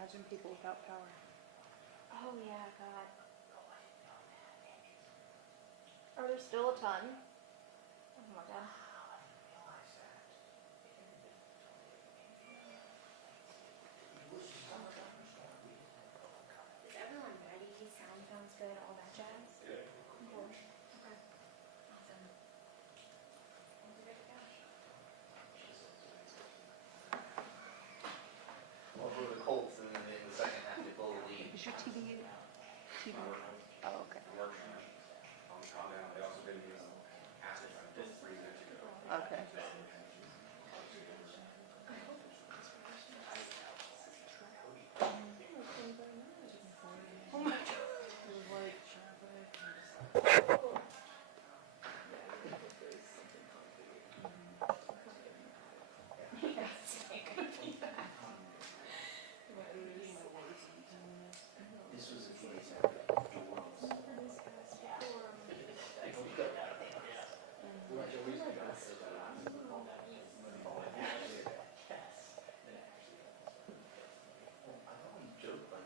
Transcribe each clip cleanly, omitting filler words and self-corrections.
Imagine people without power. Oh yeah, God. Are there still a ton? Oh my God. Is everyone ready? Sound sounds good, all that jazz? Good. Cool. Okay. Awesome. Well, for the Colts, and then in the second half, they blow the lead. Is your TV? TV? Oh, okay. They also didn't use acid on this reason to go. Okay. This was a place where the world's. I know we joke like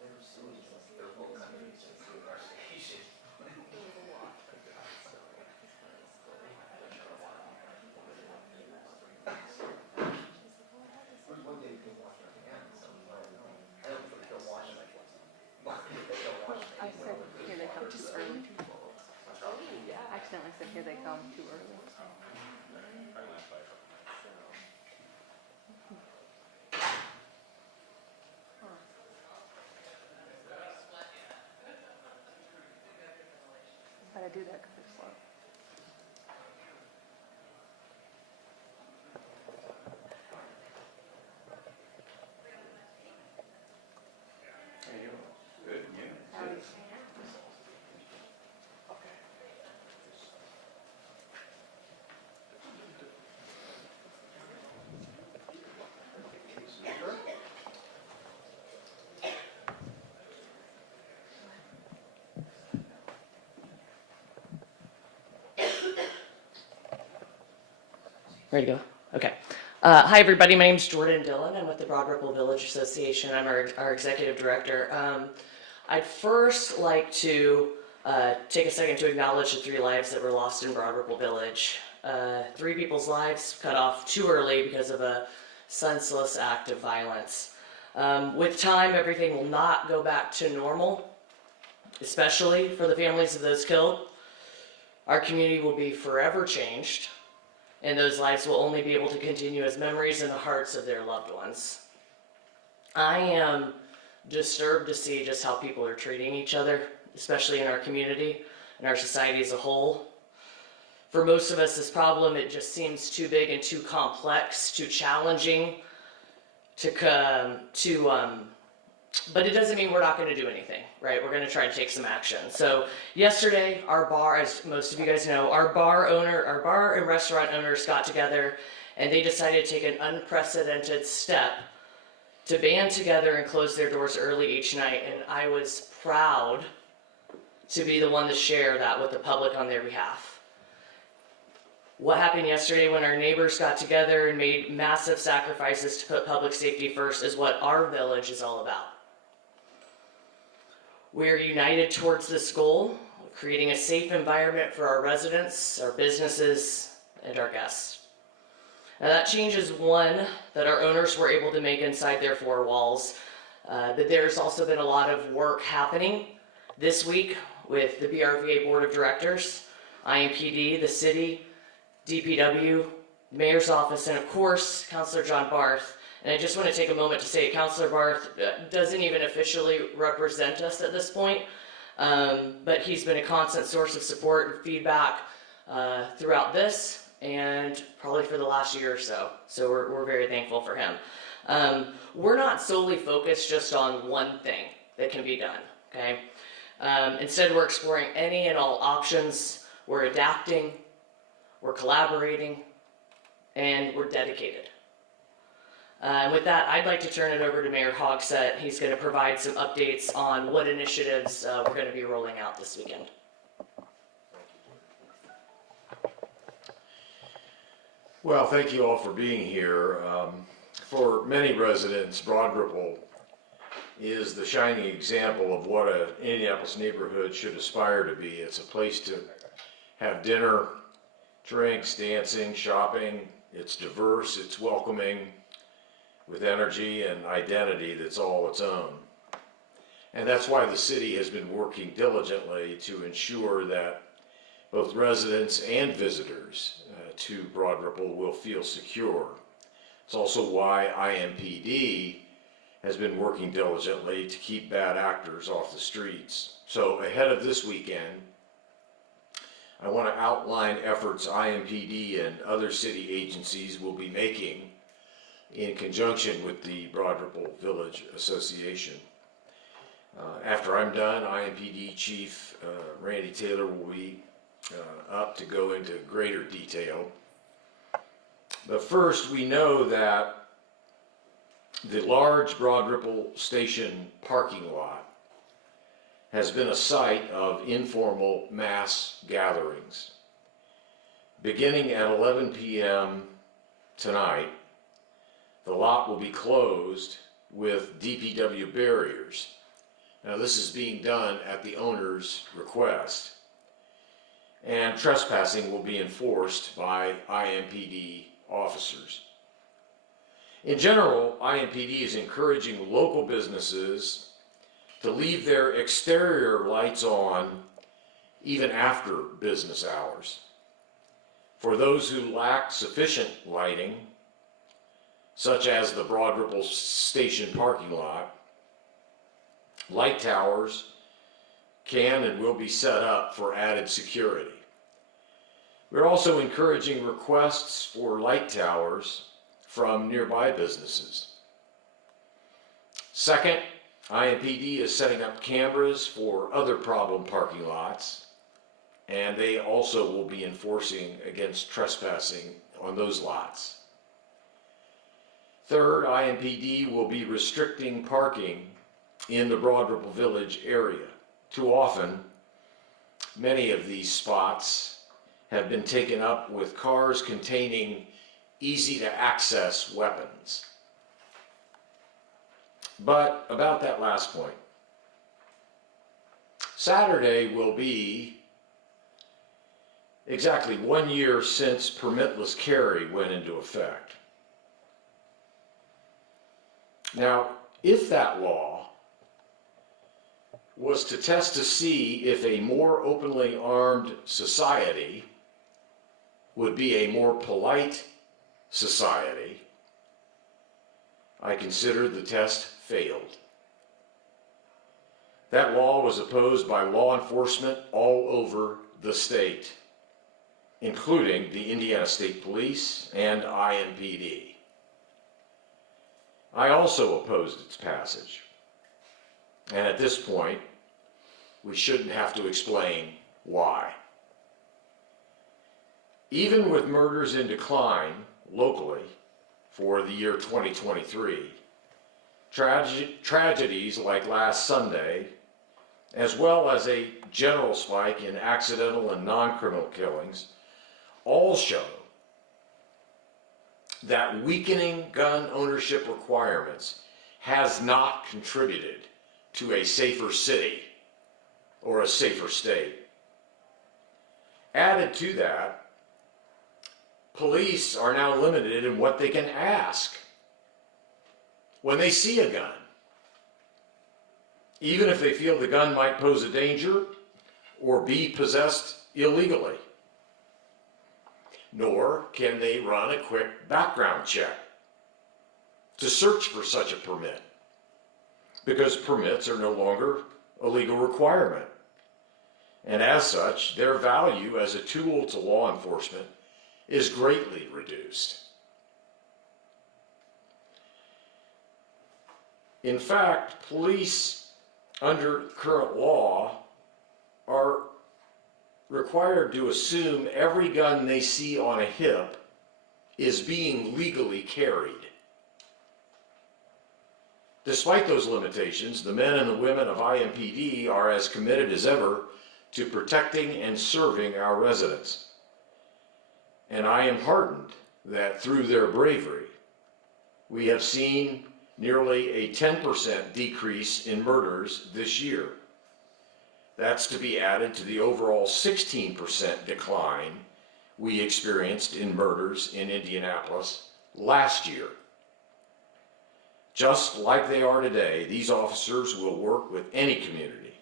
they're silly, they're whole countries just with our station. There's one day they wash our hands, so I don't know. I don't think they'll wash it. They'll wash it. I said, here they come too early. I accidentally said, here they come too early. But I do that because they're slow. Good, yeah. Howdy. Ready to go? Okay. Hi, everybody. My name is Jordan Dillon. I'm with the Broad Ripple Village Association. I'm our executive director. I'd first like to take a second to acknowledge the 3 lives that were lost in Broad Ripple Village. 3 people's lives cut off too early because of a senseless act of violence. With time, everything will not go back to normal, especially for the families of those killed. Our community will be forever changed, and those lives will only be able to continue as memories in the hearts of their loved ones. I am disturbed to see just how people are treating each other, especially in our community and our society as a whole. For most of us, this problem, it just seems too big and too complex, too challenging but it doesn't mean we're not going to do anything, right? We're going to try to take some action. So yesterday, our bar, as most of you guys know, our bar and restaurant owners got together and they decided to take an unprecedented step to band together and close their doors early each night. And I was proud to be the one to share that with the public on their behalf. What happened yesterday when our neighbors got together and made massive sacrifices to put public safety first is what our village is all about. We're united towards this goal, creating a safe environment for our residents, our businesses, and our guests. Now that change is one that our owners were able to make inside their 4 walls, but there's also been a lot of work happening this week with the BRVA Board of Directors, IMPD, the city, DPW, Mayor's Office, and of course, Councilor John Barth. And I just want to take a moment to say Councilor Barth doesn't even officially represent us at this point, but he's been a constant source of support and feedback throughout this and probably for the last year or so. So we're very thankful for him. We're not solely focused just on one thing that can be done, okay? Instead, we're exploring any and all options. We're adapting, we're collaborating, and we're dedicated. And with that, I'd like to turn it over to Mayor Hogsett. He's going to provide some updates on what initiatives we're going to be rolling out this weekend. Well, thank you all for being here. For many residents, Broad Ripple is the shining example of what an Indianapolis neighborhood should aspire to be. It's a place to have dinner, drinks, dancing, shopping. It's diverse, it's welcoming, with energy and identity that's all its own. And that's why the city has been working diligently to ensure that both residents and visitors to Broad Ripple will feel secure. It's also why IMPD has been working diligently to keep bad actors off the streets. So ahead of this weekend, I want to outline efforts IMPD and other city agencies will be making in conjunction with the Broad Ripple Village Association. After I'm done, IMPD Chief Randy Taylor will be up to go into greater detail. But first, we know that the large Broad Ripple Station parking lot has been a site of informal mass gatherings. Beginning at 11 p.m. tonight, the lot will be closed with DPW barriers. Now, this is being done at the owner's request, and trespassing will be enforced by IMPD officers. In general, IMPD is encouraging local businesses to leave their exterior lights on even after business hours. For those who lack sufficient lighting, such as the Broad Ripple Station parking lot, light towers can and will be set up for added security. We're also encouraging requests for light towers from nearby businesses. Second, IMPD is setting up cameras for other problem parking lots, and they also will be enforcing against trespassing on those lots. Third, IMPD will be restricting parking in the Broad Ripple Village area. Too often, many of these spots have been taken up with cars containing easy-to-access weapons. But about that last point, Saturday will be exactly 1 year since permitless carry went into effect. Now, if that law was to test to see if a more openly armed society would be a more polite society, I consider the test failed. That law was opposed by law enforcement all over the state, including the Indiana State Police and IMPD. I also opposed its passage. And at this point, we shouldn't have to explain why. Even with murders in decline locally for the year 2023, tragedies like last Sunday, as well as a general spike in accidental and non-criminal killings, all show that weakening gun ownership requirements has not contributed to a safer city or a safer state. Added to that, police are now limited in what they can ask when they see a gun, even if they feel the gun might pose a danger or be possessed illegally. Nor can they run a quick background check to search for such a permit, because permits are no longer a legal requirement. And as such, their value as a tool to law enforcement is greatly reduced. In fact, police under current law are required to assume every gun they see on a hip is being legally carried. Despite those limitations, the men and the women of IMPD are as committed as ever to protecting and serving our residents. And I am heartened that through their bravery, we have seen nearly a 10% decrease in murders this year. That's to be added to the overall 16% decline we experienced in murders in Indianapolis last year. Just like they are today, these officers will work with any community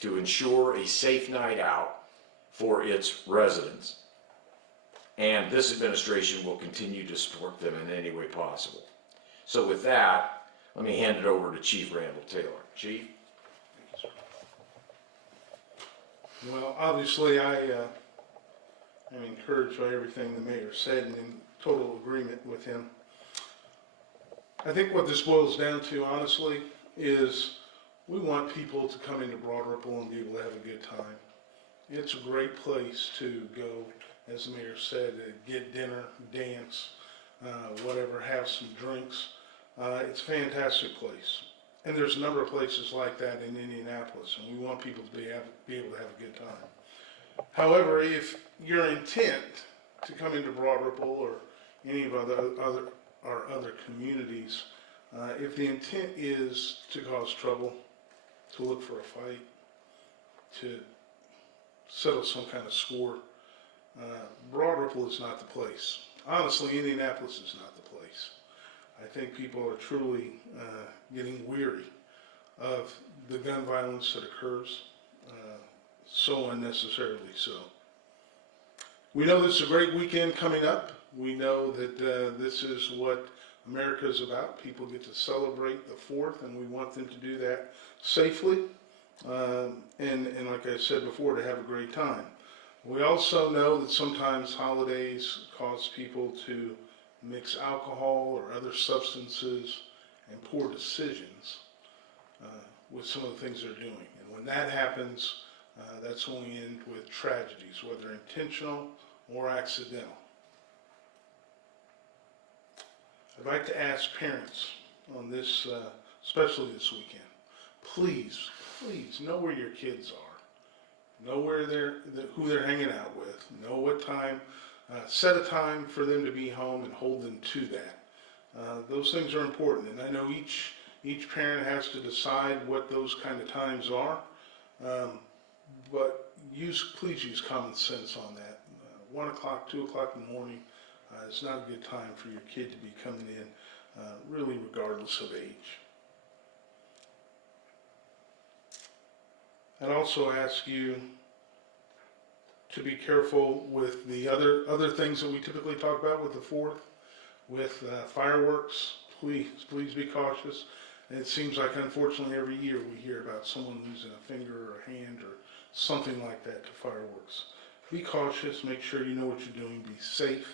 to ensure a safe night out for its residents. And this administration will continue to support them in any way possible. So with that, let me hand it over to Chief Randall Taylor. Chief? Well, obviously, I am encouraged by everything the mayor said and in total agreement with him. I think what this boils down to, honestly, is we want people to come into Broad Ripple and be able to have a good time. It's a great place to go, as the mayor said, get dinner, dance, whatever, have some drinks. It's a fantastic place. And there's a number of places like that in Indianapolis, and we want people to be able to have a good time. However, if your intent to come into Broad Ripple or any of our other communities, if the intent is to cause trouble, to look for a fight, to settle some kind of score, Broad Ripple is not the place. Honestly, Indianapolis is not the place. I think people are truly getting weary of the gun violence that occurs, so unnecessarily so. We know this is a great weekend coming up. We know that this is what America is about. People get to celebrate the 4th, and we want them to do that safely, and like I said before, to have a great time. We also know that sometimes holidays cause people to mix alcohol or other substances and poor decisions with some of the things they're doing. And when that happens, that's when we end with tragedies, whether intentional or accidental. I'd like to ask parents on this, especially this weekend, please know where your kids are. Know where who they're hanging out with. Know what time. Set a time for them to be home and hold them to that. Those things are important, and I know each parent has to decide what those kind of times are. But please use common sense on that. 1 o'clock, 2 o'clock in the morning is not a good time for your kid to be coming in, really regardless of age. I'd also ask you to be careful with the other things that we typically talk about with the 4th, with fireworks. Please be cautious. And it seems like, unfortunately, every year we hear about someone losing a finger or a hand or something like that to fireworks. Be cautious. Make sure you know what you're doing. Be safe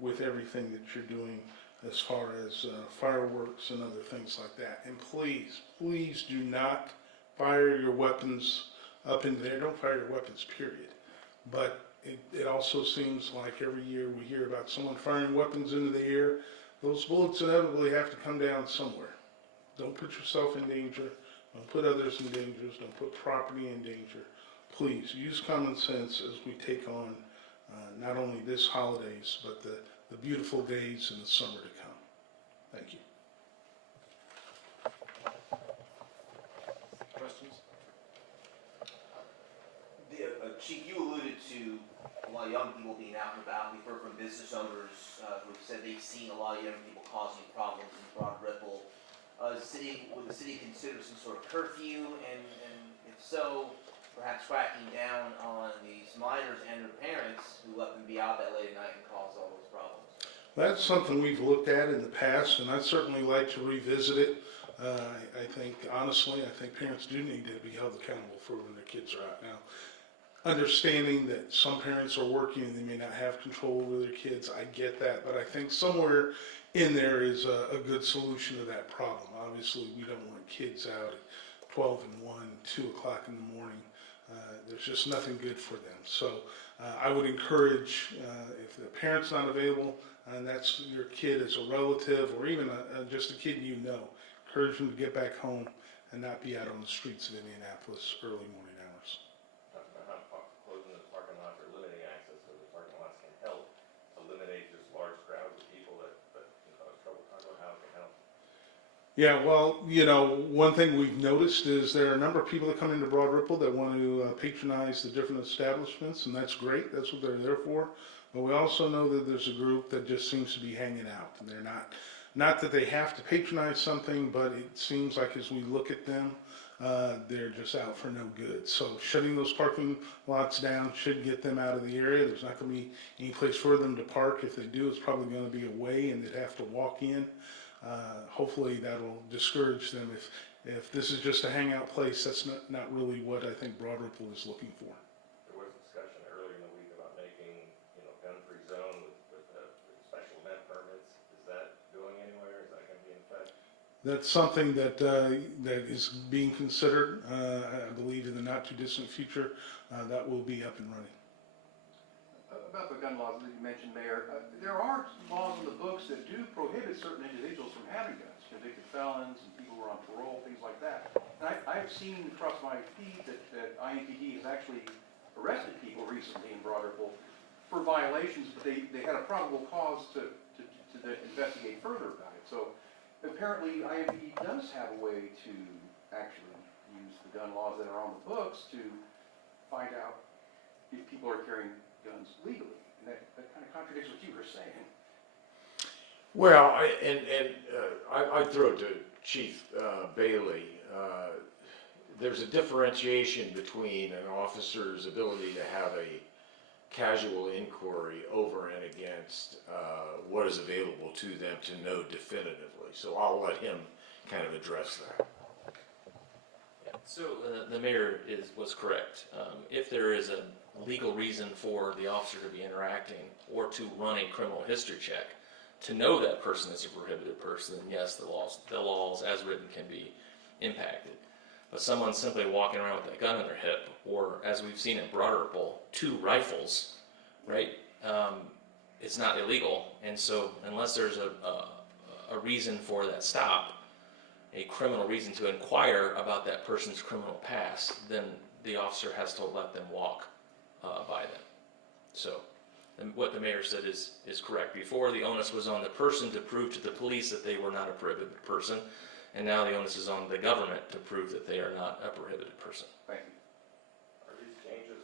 with everything that you're doing as far as fireworks and other things like that. And please do not fire your weapons up in there. Don't fire your weapons, period. But it also seems like every year we hear about someone firing weapons into the air. Those bullets inevitably have to come down somewhere. Don't put yourself in danger. Don't put others in danger. Don't put property in danger. Please use common sense as we take on not only this holidays, but the beautiful days in the summer to come. Thank you. Questions? Chief, you alluded to a lot of young people being out and about. We've heard from business owners who have said they've seen a lot of young people causing problems in Broad Ripple. Would the city consider some sort of curfew, and if so, perhaps cracking down on these minors and their parents who let them be out that late at night and cause all those problems? That's something we've looked at in the past, and I'd certainly like to revisit it. I think, honestly, parents do need to be held accountable for when their kids are out now. Understanding that some parents are working and they may not have control over their kids, I get that, but I think somewhere in there is a good solution to that problem. Obviously, we don't want kids out at 12 and 1, 2 o'clock in the morning. There's just nothing good for them. So I would encourage, if the parent's not available, and that's your kid as a relative or even just a kid you know, encourage them to get back home and not be out on the streets of Indianapolis early morning hours. Closing the parking lots or limiting access to the parking lots can help eliminate Yeah, well, you know, one thing we've noticed is there are a number of people that come into Broad Ripple that want to patronize the different establishments, and that's great. That's what they're there for. But we also know that there's a group that just seems to be hanging out. And they're not that they have to patronize something, but it seems like as we look at them, they're just out for no good. So shutting those parking lots down should get them out of the area. There's not going to be any place for them to park. If they do, it's probably going to be away and they'd have to walk in. Hopefully that'll discourage them. If this is just a hangout place, that's not really what I think Broad Ripple is looking for. There was discussion earlier in the week about making, gun-free zone with special event permits. Is that going anywhere? Is that going to be in effect? That's something that is being considered. I believe in the not too distant future, that will be up and running. About the gun laws that you mentioned, Mayor, there are laws in the books that do prohibit certain individuals from having guns, convicted felons and people who are on parole, things like that. And I've seen across my feed that IMPD has actually arrested people recently in Broad Ripple for violations, but they had a probable cause to investigate further about it. So apparently IMPD does have a way to actually use the gun laws that are on the books to find out if people are carrying guns legally, and that kind of contradicts what you were saying. Well, I'd throw it to Chief Bailey. There's a differentiation between an officer's ability to have a casual inquiry over and against what is available to them to know definitively. So I'll let him kind of address that. So the mayor was correct. If there is a legal reason for the officer to be interacting or to run a criminal history check, to know that person is a prohibited person, yes, the laws as written can be impacted. But someone simply walking around with a gun in their hip, or as we've seen in Broad Ripple, 2 rifles, right? It's not illegal, and so unless there's a reason for that stop, a criminal reason to inquire about that person's criminal past, then the officer has to let them walk by them. So what the mayor said is correct. Before, the onus was on the person to prove to the police that they were not a prohibited person, and now the onus is on the government to prove that they are not a prohibited person. Thank you. Are these changes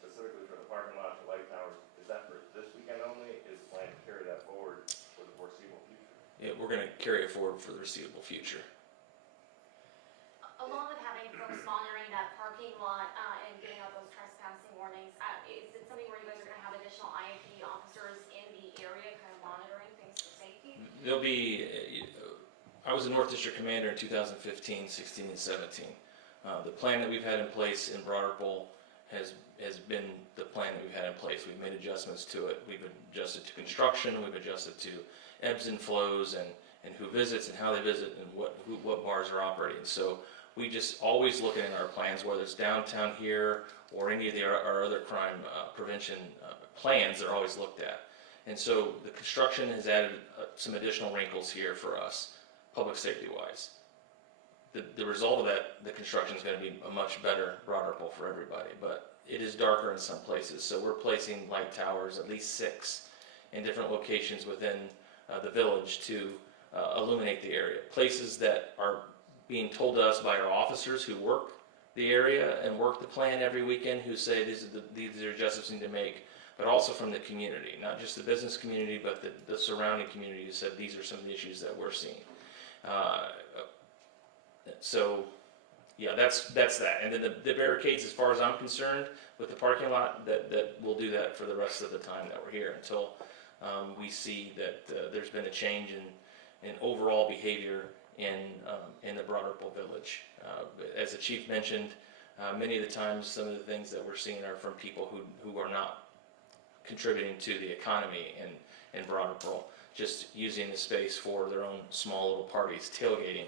specifically for the parking lot, the light towers, is that for this weekend only? Is the plan to carry that forward for the foreseeable future? Yeah, we're going to carry it forward for the foreseeable future. Along with having folks monitoring that parking lot and giving out those trespassing warnings, is it something where you guys are going to have additional IMPD officers in the area kind of monitoring things for safety? There'll be, I was a North District Commander in 2015, 16, and 17. The plan that we've had in place in Broad Ripple has been the plan that we've had in place. We've made adjustments to it. We've adjusted to construction. We've adjusted to ebbs and flows and who visits and how they visit and what bars are operating. So we just always look at our plans, whether it's downtown here or any of our other crime prevention plans, they're always looked at. And so the construction has added some additional wrinkles here for us, public safety-wise. The result of that, the construction is going to be a much better Broad Ripple for everybody, but it is darker in some places. So we're placing light towers, at least 6, in different locations within the village to illuminate the area. Places that are being told to us by our officers who work the area and work the plan every weekend, who say these are adjustments we need to make, but also from the community, not just the business community, but the surrounding community who said these are some of the issues that we're seeing. So, yeah, that's that. And then the barricades, as far as I'm concerned, with the parking lot, that we'll do that for the rest of the time that we're here until we see that there's been a change in overall behavior in the Broad Ripple Village. As the chief mentioned, many of the times some of the things that we're seeing are from people who are not contributing to the economy in Broad Ripple, just using the space for their own small little parties, tailgating.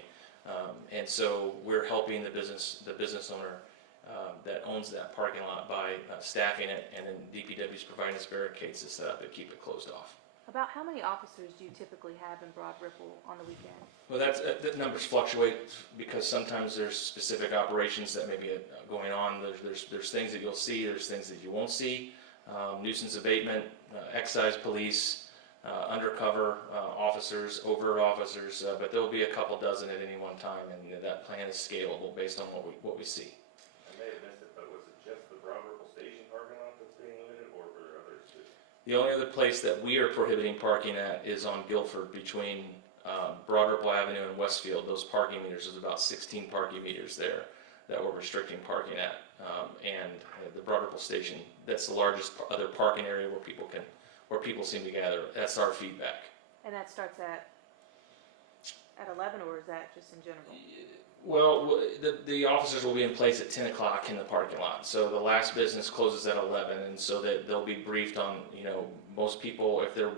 And so we're helping the business owner that owns that parking lot by staffing it, and then DPW is providing us barricades to set up and keep it closed off. About how many officers do you typically have in Broad Ripple on the weekend? Well, that numbers fluctuate because sometimes there's specific operations that may be going on. There's things that you'll see, there's things that you won't see. Nuisance abatement, excise police, undercover officers, overt officers, but there'll be a couple dozen at any one time, and that plan is scalable based on what we see. I may have missed it, but was it just the Broad Ripple Station parking lot that's being limited, or were there others too? The only other place that we are prohibiting parking at is on Guilford between Broad Ripple Avenue and Westfield. Those parking meters, there's about 16 parking meters there that we're restricting parking at. And the Broad Ripple Station, that's the largest other parking area where people seem to gather. That's our feedback. And that starts at 11, or is that just in general? Well, the officers will be in place at 10 o'clock in the parking lot. So the last business closes at 11, and so that they'll be briefed on, most people, if they're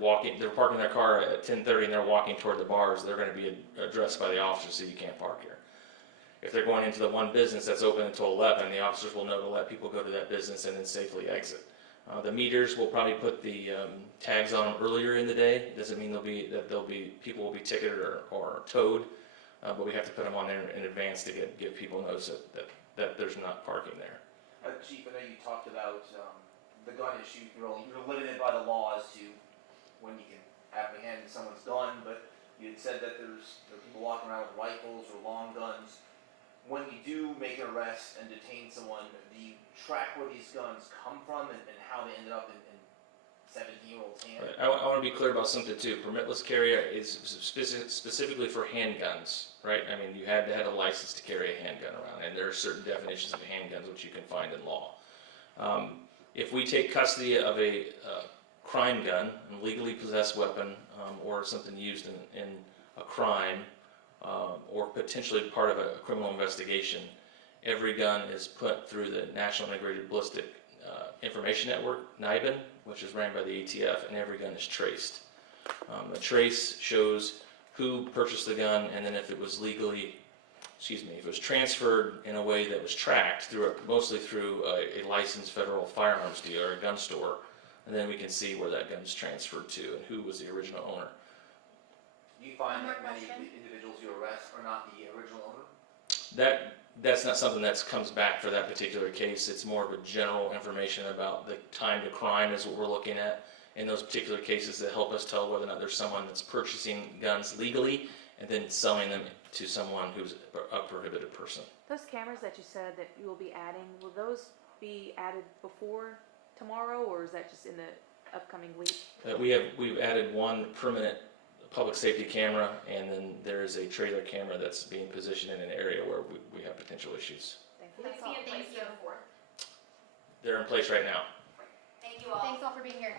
parking their car at 10:30 and they're walking toward the bars, they're going to be addressed by the officers, so you can't park here. If they're going into the one business that's open until 11, the officers will know to let people go to that business and then safely exit. The meters will probably put the tags on them earlier in the day. Doesn't mean people will be ticketed or towed, but we have to put them on there in advance to give people notice that there's not parking there. Chief, I know you talked about the gun issue. You're limited by the law as to when you can apprehend someone's gun, but you had said that there are people walking around with rifles or long guns. When you do make an arrest and detain someone, do you track where these guns come from and how they ended up in 17-year-old's hands? Right. I want to be clear about something too. Permitless carry is specifically for handguns, right? I mean, you had to have a license to carry a handgun around, and there are certain definitions of handguns which you can find in law. If we take custody of a crime gun, a legally possessed weapon, or something used in a crime, or potentially part of a criminal investigation, every gun is put through the National Integrated Ballistic Information Network, NIBIN, which is ran by the ATF, and every gun is traced. The trace shows who purchased the gun, and then if it was transferred in a way that was tracked mostly through a licensed federal firearms dealer or a gun store, and then we can see where that gun's transferred to and who was the original owner. Do you find One that more many of question. the individuals you arrest are not the original owner? That's not something that comes back for that particular case. It's more of a general information about the time to crime is what we're looking at in those particular cases that help us tell whether or not there's someone that's purchasing guns legally and then selling them to someone who's a prohibited person. Those cameras that you said that you will be adding, will those be added before tomorrow, or is that just in the upcoming week? We've added one permanent public safety camera, and then there is a trailer camera that's being positioned in an area where we have potential issues. Thank you. Will these be in place Thank you. for the 4th? They're in place right now. Thank you all. Thanks all for being here.